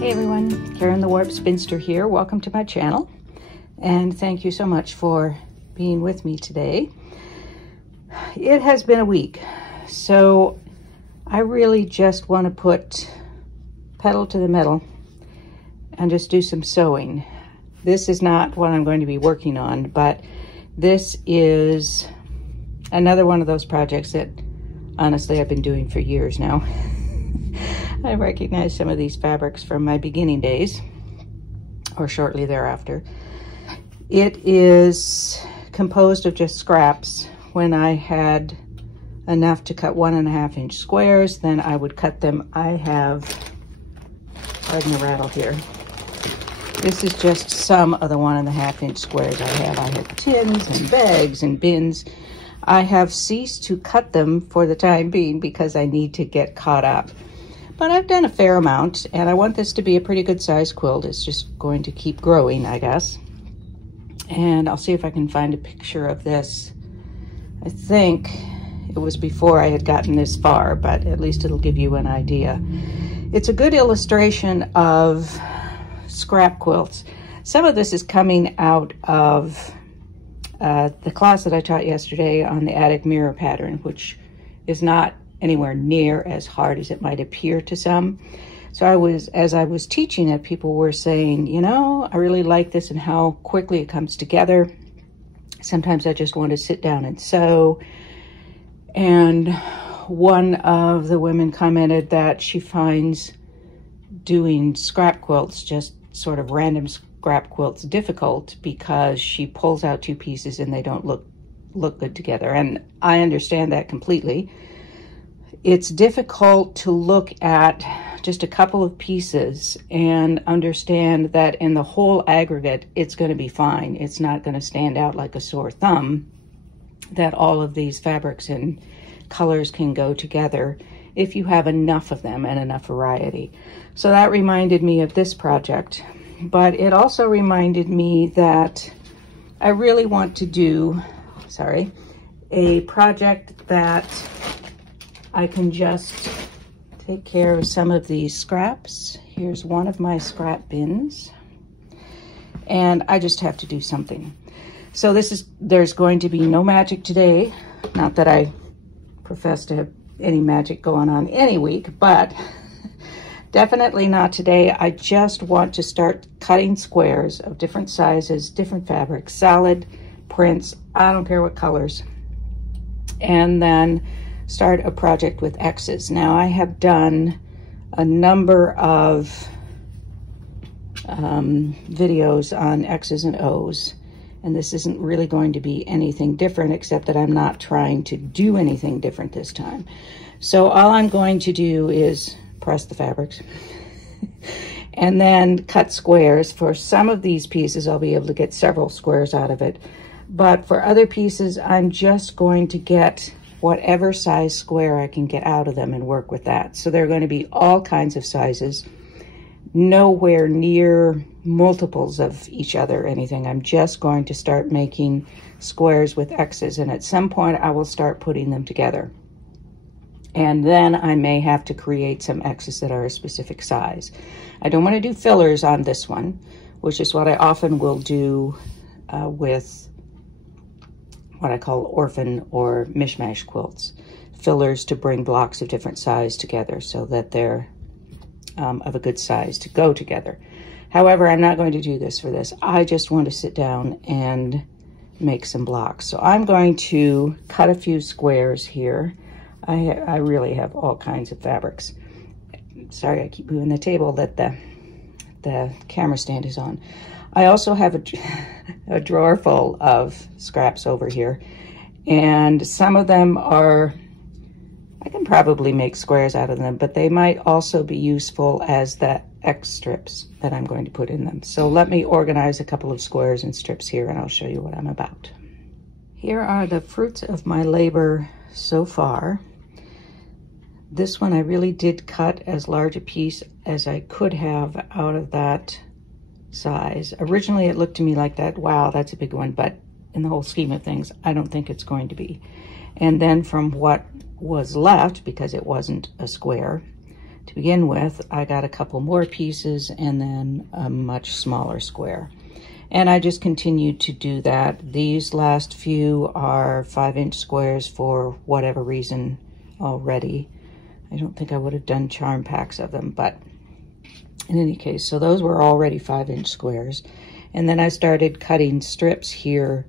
Hey everyone, Karen the Warp Spinster here. Welcome to my channel, and thank you so much for being with me today. It has been a week, so I really just want to put pedal to the metal and just do some sewing. This is not what I'm going to be working on, but this is another one of those projects that honestly I've been doing for years now. I recognize some of these fabrics from my beginning days, or shortly thereafter. It is composed of just scraps. When I had enough to cut 1.5 inch squares, then I would cut them. I have, pardon the rattle here. This is just some of the 1.5 inch squares I have. I have tins and bags and bins. I have ceased to cut them for the time being because I need to get caught up. But I've done a fair amount, and I want this to be a pretty good size quilt. It's just going to keep growing, I guess. And I'll see if I can find a picture of this. I think it was before I had gotten this far, but at least it'll give you an idea. It's a good illustration of scrap quilts. Some of this is coming out of the class that I taught yesterday on the attic mirror pattern, which is not anywhere near as hard as it might appear to some. So as I was teaching it, people were saying, you know, I really like this and how quickly it comes together. Sometimes I just want to sit down and sew. And one of the women commented that she finds doing scrap quilts, just sort of random scrap quilts, difficult because she pulls out two pieces and they don't look good together. And I understand that completely. It's difficult to look at just a couple of pieces and understand that in the whole aggregate, it's going to be fine. It's not going to stand out like a sore thumb, that all of these fabrics and colors can go together if you have enough of them and enough variety. So that reminded me of this project, but it also reminded me that I really want to do, a project that I can just take care of some of these scraps. Here's one of my scrap bins, and I just have to do something. So there's going to be no magic today. Not that I profess to have any magic going on any week, but definitely not today. I just want to start cutting squares of different sizes, different fabrics, solid prints, I don't care what colors, and then start a project with X's. Now I have done a number of videos on X's and O's, and this isn't really going to be anything different, except that I'm not trying to do anything different this time. So all I'm going to do is press the fabrics and then cut squares. For some of these pieces, I'll be able to get several squares out of it. But for other pieces, I'm just going to get whatever size square I can get out of them and work with that. So they're going to be all kinds of sizes, nowhere near multiples of each other or anything. I'm just going to start making squares with X's, and at some point I will start putting them together. And then I may have to create some X's that are a specific size. I don't want to do fillers on this one, which is what I often will do with what I call orphan or mishmash quilts. Fillers to bring blocks of different size together so that they're of a good size to go together. However, I'm not going to do this for this. I just want to sit down and make some blocks. So I'm going to cut a few squares here. I really have all kinds of fabrics. Sorry, I keep moving the table that the camera stand is on. I also have a drawer full of scraps over here, and some of them are, I can probably make squares out of them, but they might also be useful as the X strips that I'm going to put in them. So let me organize a couple of squares and strips here, and I'll show you what I'm about. Here are the fruits of my labor so far. This one I really did cut as large a piece as I could have out of that size. Originally it looked to me like that, wow, that's a big one, but in the whole scheme of things, I don't think it's going to be. And then from what was left, because it wasn't a square, to begin with, I got a couple more pieces and then a much smaller square. And I just continued to do that. These last few are 5-inch squares for whatever reason already. I don't think I would have done charm packs of them, but in any case, so those were already 5-inch squares. And then I started cutting strips here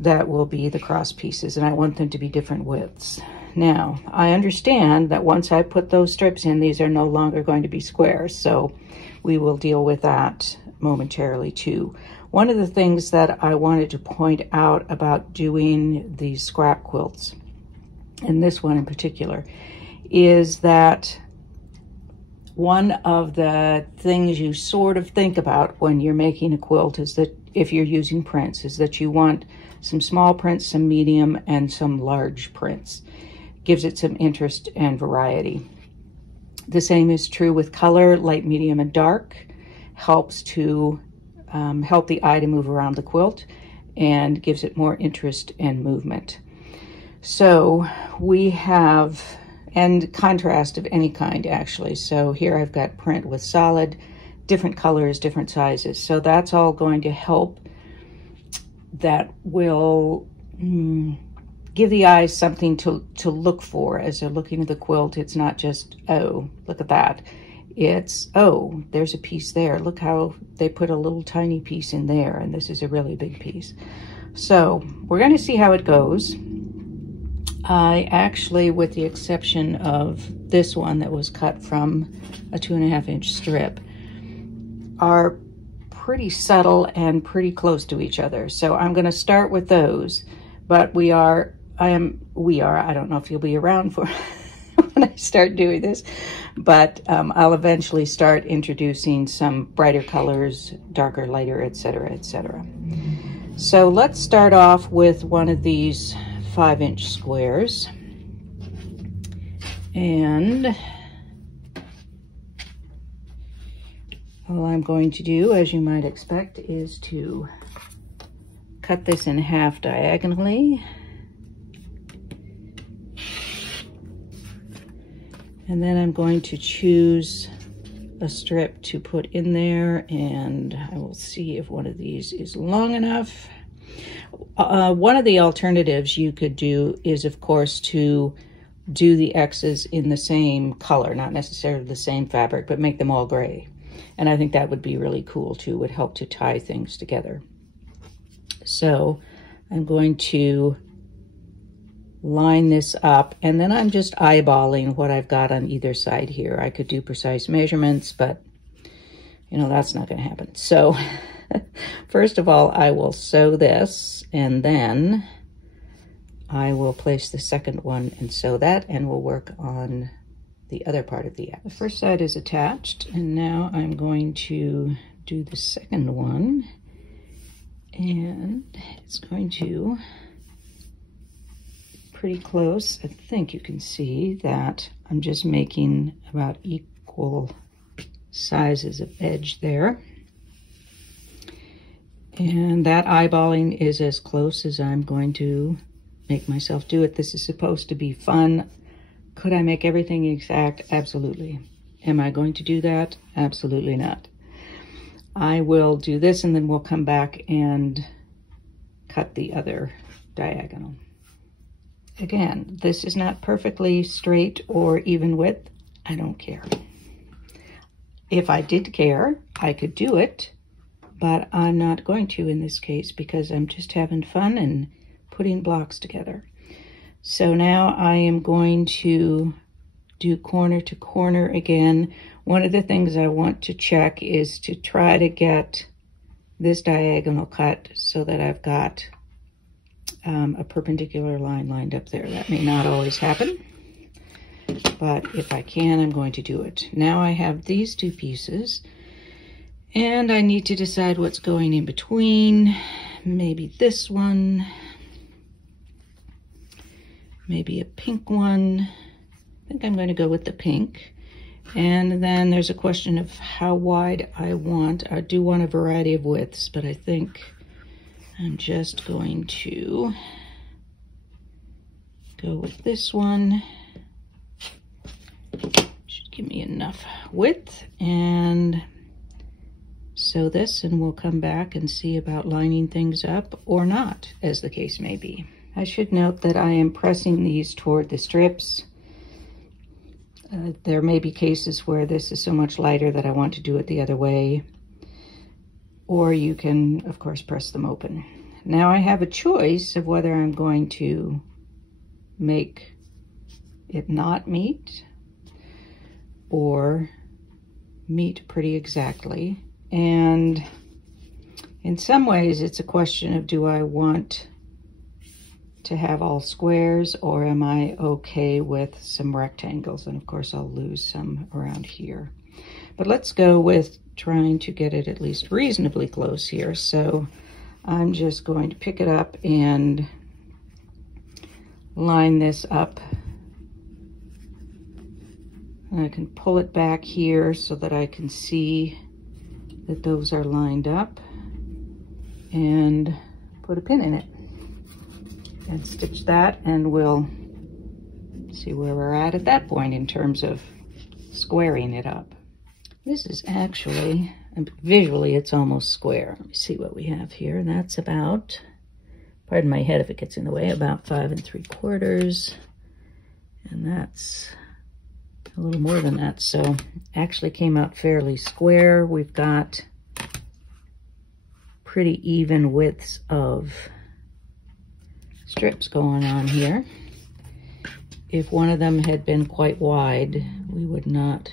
that will be the cross pieces, and I want them to be different widths. Now, I understand that once I put those strips in, these are no longer going to be squares, so we will deal with that momentarily too. One of the things that I wanted to point out about doing these scrap quilts, and this one in particular, is that one of the things you sort of think about when you're making a quilt is that if you're using prints, is that you want some small prints, some medium, and some large prints. Gives it some interest and variety. The same is true with color. Light, medium, and dark helps to help the eye to move around the quilt and gives it more interest and movement. So we have, and contrast of any kind actually. So here I've got print with solid, different colors, different sizes. So that's all going to help. That will give the eyes something to look for as they're looking at the quilt. It's not just, oh, look at that. It's, oh, there's a piece there. Look how they put a little tiny piece in there, and this is a really big piece. So we're going to see how it goes. I actually, with the exception of this one that was cut from a 2.5-inch strip, are pretty subtle and pretty close to each other. So I'm going to start with those, but I don't know if you'll be around for when I start doing this, but I'll eventually start introducing some brighter colors, darker, lighter, etc., etc. So let's start off with one of these 5-inch squares. And all I'm going to do, as you might expect, is to cut this in half diagonally. And then I'm going to choose a strip to put in there, and I will see if one of these is long enough. One of the alternatives you could do is, of course, to do the X's in the same color, not necessarily the same fabric, but make them all gray. And I think that would be really cool too, would help to tie things together. So I'm going to line this up, and then I'm just eyeballing what I've got on either side here. I could do precise measurements, but you know, that's not going to happen. So first of all, I will sew this, and then I will place the second one and sew that, and we'll work on the other part of the X. The first side is attached, and now I'm going to do the second one, and it's going to pretty close. I think you can see that I'm just making about equal sizes of edge there. And that eyeballing is as close as I'm going to make myself do it. This is supposed to be fun. Could I make everything exact? Absolutely. Am I going to do that? Absolutely not. I will do this, and then we'll come back and cut the other diagonal. Again, this is not perfectly straight or even width. I don't care. If I did care, I could do it, but I'm not going to in this case because I'm just having fun and putting blocks together. So now I am going to do corner to corner again. One of the things I want to check is to try to get this diagonal cut so that I've got a perpendicular line lined up there. That may not always happen, but if I can, I'm going to do it. Now I have these two pieces, and I need to decide what's going in between. Maybe this one, maybe a pink one. I think I'm going to go with the pink. And then there's a question of how wide I want. I do want a variety of widths, but I think I'm just going to go with this one. Should give me enough width, and sew this, and we'll come back and see about lining things up or not, as the case may be. I should note that I am pressing these toward the strips. There may be cases where this is so much lighter that I want to do it the other way, or you can, of course, press them open. Now I have a choice of whether I'm going to make it not meet or meet pretty exactly. And in some ways, it's a question of, do I want to have all squares, or am I okay with some rectangles? And of course, I'll lose some around here. But let's go with trying to get it at least reasonably close here. So I'm just going to pick it up and line this up. And I can pull it back here so that I can see that those are lined up, and put a pin in it and stitch that, and we'll see where we're at that point in terms of squaring it up. This is actually, visually, it's almost square. Let me see what we have here. That's about, pardon my head if it gets in the way, about 5 3/4, and that's a little more than that. So actually came out fairly square. We've got pretty even widths of strips going on here. If one of them had been quite wide, we would not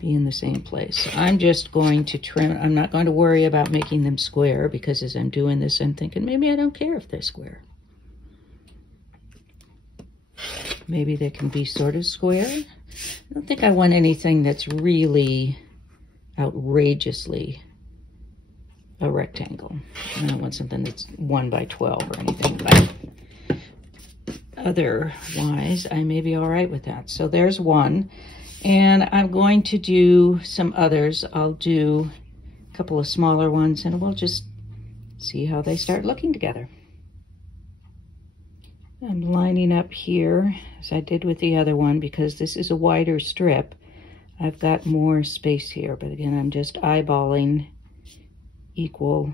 be in the same place. So I'm just going to trim. I'm not going to worry about making them square, because as I'm doing this, I'm thinking maybe I don't care if they're square. Maybe they can be sort of square. I don't think I want anything that's really outrageously a rectangle. I don't want something that's 1 by 12 or anything, but otherwise I may be all right with that. So there's one, and I'm going to do some others. I'll do a couple of smaller ones, and we'll just see how they start looking together. I'm lining up here as I did with the other one, because this is a wider strip. I've got more space here, but again, I'm just eyeballing equal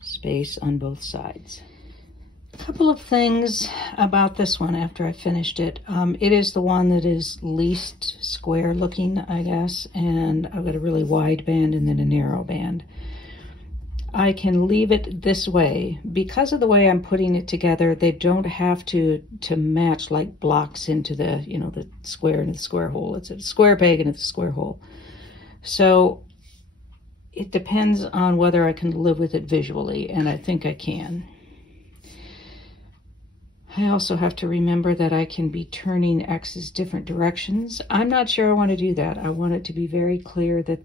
space on both sides. A couple of things about this one after I finished it. It is the one that is least square looking, I guess, and I've got a really wide band and then a narrow band. I can leave it this way. Because of the way I'm putting it together, they don't have to match like blocks into the, you know, the square and the square hole. It's a square peg and it's a square hole. So it depends on whether I can live with it visually, and I think I can. I also have to remember that I can be turning X's different directions. I'm not sure I want to do that. I want it to be very clear that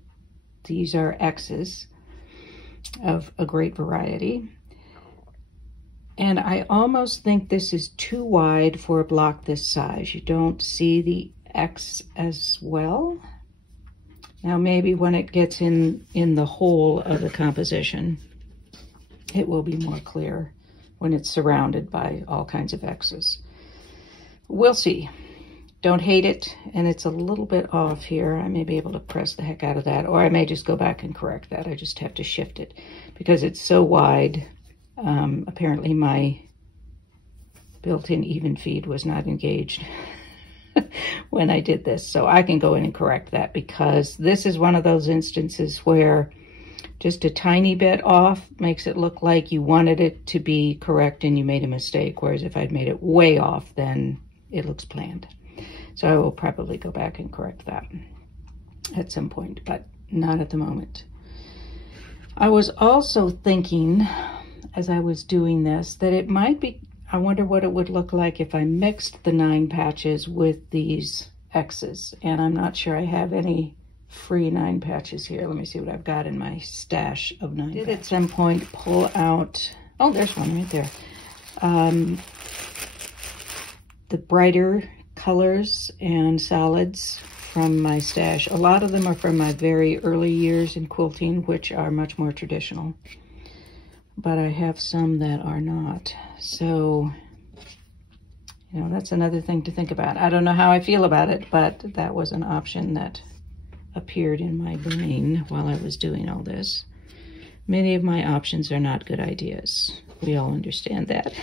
these are X's of a great variety. And I almost think this is too wide for a block this size. You don't see the X as well. Now maybe when it gets in the whole of the composition, it will be more clear when it's surrounded by all kinds of X's. We'll see. Don't hate it, and it's a little bit off here. I may be able to press the heck out of that, or I may just go back and correct that. I just have to shift it because it's so wide. Apparently my built-in even feed was not engaged when I did this. So I can go in and correct that, because this is one of those instances where just a tiny bit off makes it look like you wanted it to be correct and you made a mistake. Whereas if I'd made it way off, then it looks planned. So I will probably go back and correct that at some point, but not at the moment. I was also thinking, as I was doing this, that it might be, I wonder what it would look like if I mixed the 9 patches with these X's. And I'm not sure I have any free 9 patches here. Let me see what I've got in my stash of 9 patches. I did at some point pull out, oh, there's one right there. The brighter colors and solids from my stash. A lot of them are from my very early years in quilting, which are much more traditional. But I have some that are not. So You know, that's another thing to think about. I don't know how I feel about it, but that was an option that appeared in my brain while I was doing all this. Many of my options are not good ideas. We all understand that.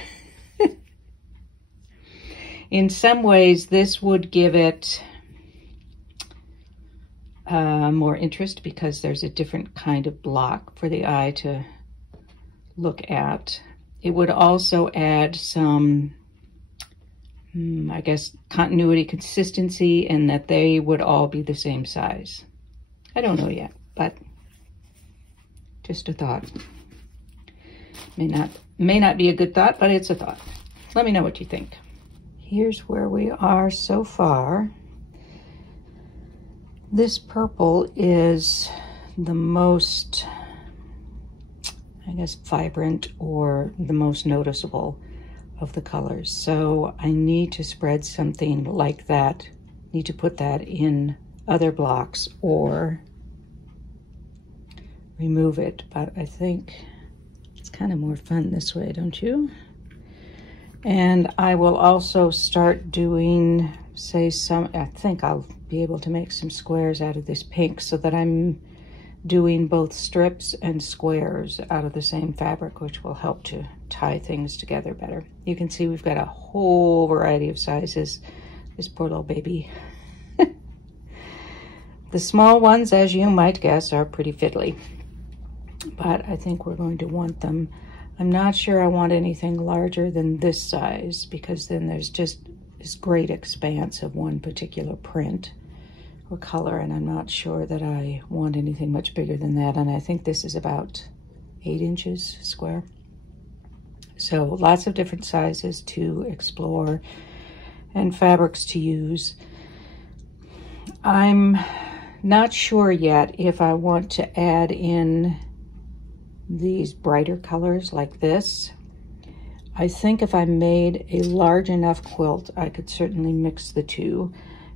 In some ways, this would give it more interest because there's a different kind of block for the eye to look at. It would also add some, I guess, continuity, consistency, and that they would all be the same size. I don't know yet, but just a thought. May not be a good thought, but it's a thought. Let me know what you think. Here's where we are so far. This purple is the most, I guess, vibrant or the most noticeable of the colors. So I need to spread something like that, need to put that in other blocks or remove it. But I think it's kind of more fun this way, don't you? And I will also start doing, say, I think I'll be able to make some squares out of this pink so that I'm doing both strips and squares out of the same fabric, which will help to tie things together better. You can see we've got a whole variety of sizes. This poor little baby. The small ones, as you might guess, are pretty fiddly, but I think we're going to want them. I'm not sure I want anything larger than this size because then there's just this great expanse of one particular print or color, and I'm not sure that I want anything much bigger than that. And I think this is about 8 inches square. So lots of different sizes to explore and fabrics to use. I'm not sure yet if I want to add in these brighter colors like this. I think if I made a large enough quilt, I could certainly mix the two.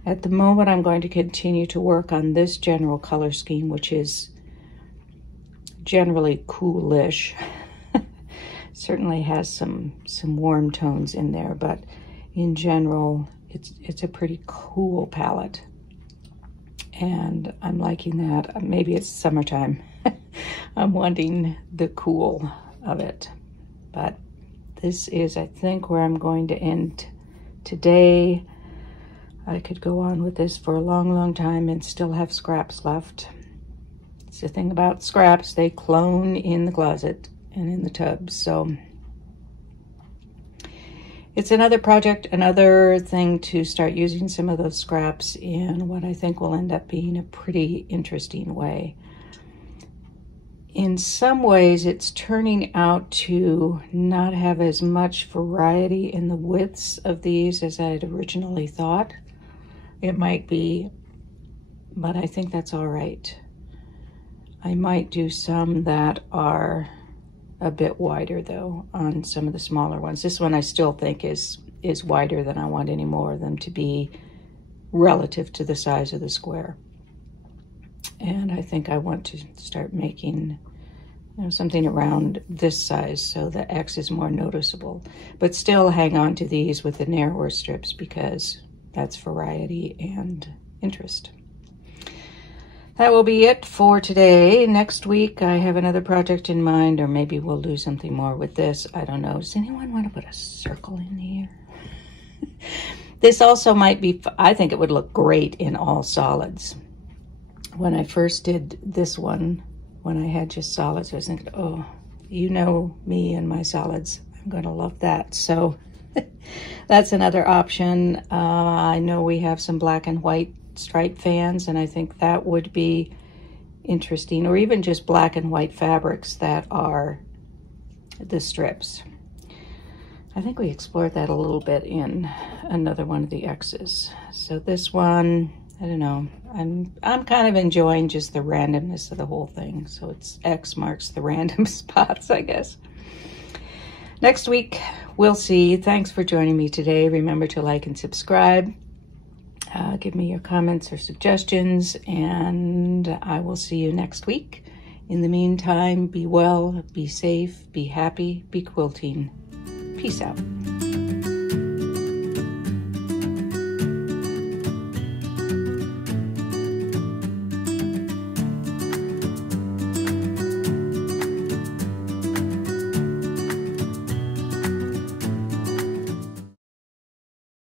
At the moment, I'm going to continue to work on this general color scheme, which is generally coolish. Certainly has some warm tones in there, but in general, it's a pretty cool palette. And I'm liking that. Maybe it's summertime. I'm wanting the cool of it. But this is, I think, where I'm going to end today. I could go on with this for a long, long time and still have scraps left. It's the thing about scraps, they clone in the closet and in the tubs. So it's another project, another thing to start using some of those scraps in what I think will end up being a pretty interesting way. In some ways, it's turning out to not have as much variety in the widths of these as I had originally thought. It might be, but I think that's all right. I might do some that are a bit wider though on some of the smaller ones. This one I still think is wider than I want any more of them to be relative to the size of the square. And I think I want to start making, you know, something around this size so the X is more noticeable, but still hang on to these with the narrower strips because that's variety and interest. That will be it for today. Next week, I have another project in mind, or maybe we'll do something more with this. I don't know. Does anyone want to put a circle in here? This also might be, I think it would look great in all solids. When I first did this one, when I had just solids, I was thinking, oh, you know me and my solids. I'm going to love that. So that's another option. I know we have some black and white stripe fans, and I think that would be interesting, or even just black and white fabrics that are the strips. I think we explored that a little bit in another one of the X's. So this one, I don't know, I'm kind of enjoying just the randomness of the whole thing. So it's X marks the random spots, I guess. Next week, we'll see. Thanks for joining me today. Remember to like and subscribe. Give me your comments or suggestions, and I will see you next week. In the meantime, be well, be safe, be happy, be quilting. Peace out.